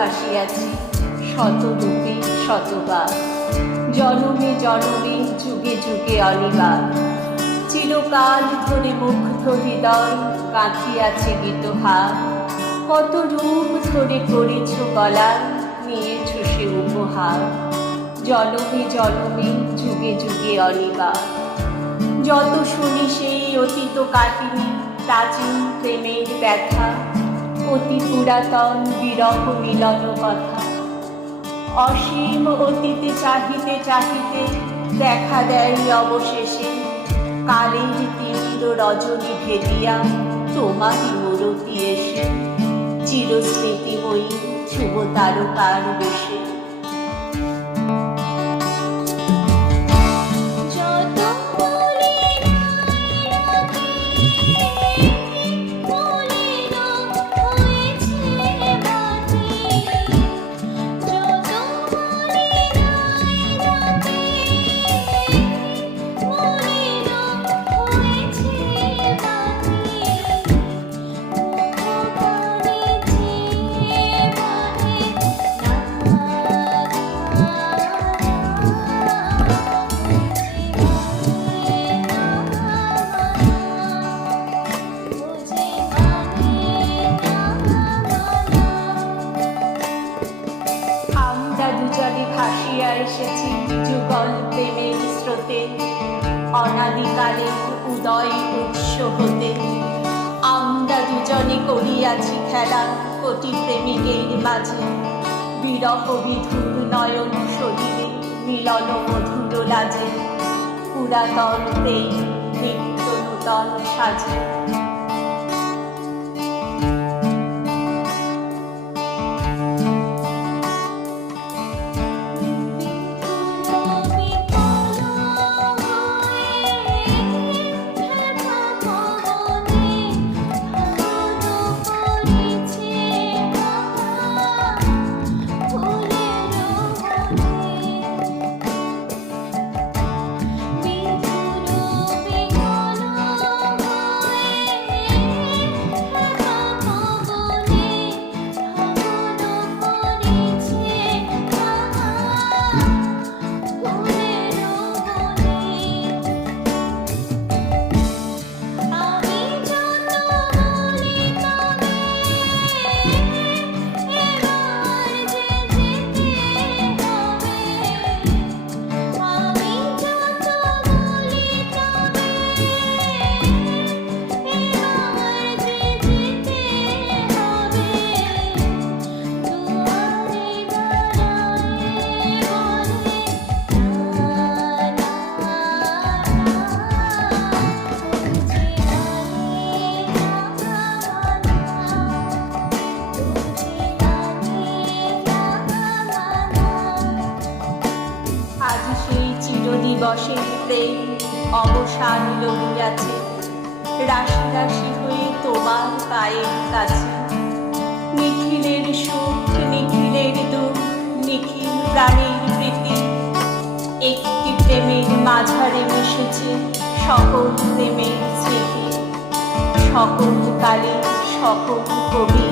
ভালোবাসিয়াছি শতরূপে শতবার, জনমে জনমে যুগে যুগে অনিবার। চিরকাল ধরে মুগ্ধ হৃদয় কাঁথিয়াছে গীতহার, কত রূপ ধরে করেছ গলা, নিয়েছ সে উপহার। জনমে জনমে যুগে যুগে অনিবার। যত শুনি সেই অতীত কাহিনী, প্রাচীন প্রেমের ব্যথা, অতি পুরাতন বিরহ মিলন কথা। অসীম অতীতে চাহিতে চাহিতে দেখা দেয় অবশেষে, কালের তীর রজনী ভেদিয়া তোমারই মূরতি এসে, চিরস্মৃতিময়ী শুভ তারকার বেশে। ভাসিয়া এসেছি যুগল প্রেমের স্রোতে, অনাদিকালের উদয় উৎস হতে। আমরা দুজনে করিয়াছি খেলা কোটি প্রেমিকের মাঝে, বিরহ বিধুর নয়ন শরীরে মিলন মধুর লাজে। পুরাতন প্রেম নিত্য নূতন সাজে। দিবসের প্রেম অবসান লইয়াছে, রাশি রাশি হয়ে তোমার পায়ের কাছে। নিখিলের সুখ নিখিলের দুঃখ, নিখিল প্রাণের প্রীতি, একটি প্রেমের মাঝারে মিশেছে সকল প্রেমের স্মৃতি। সকল কালে সকল কবি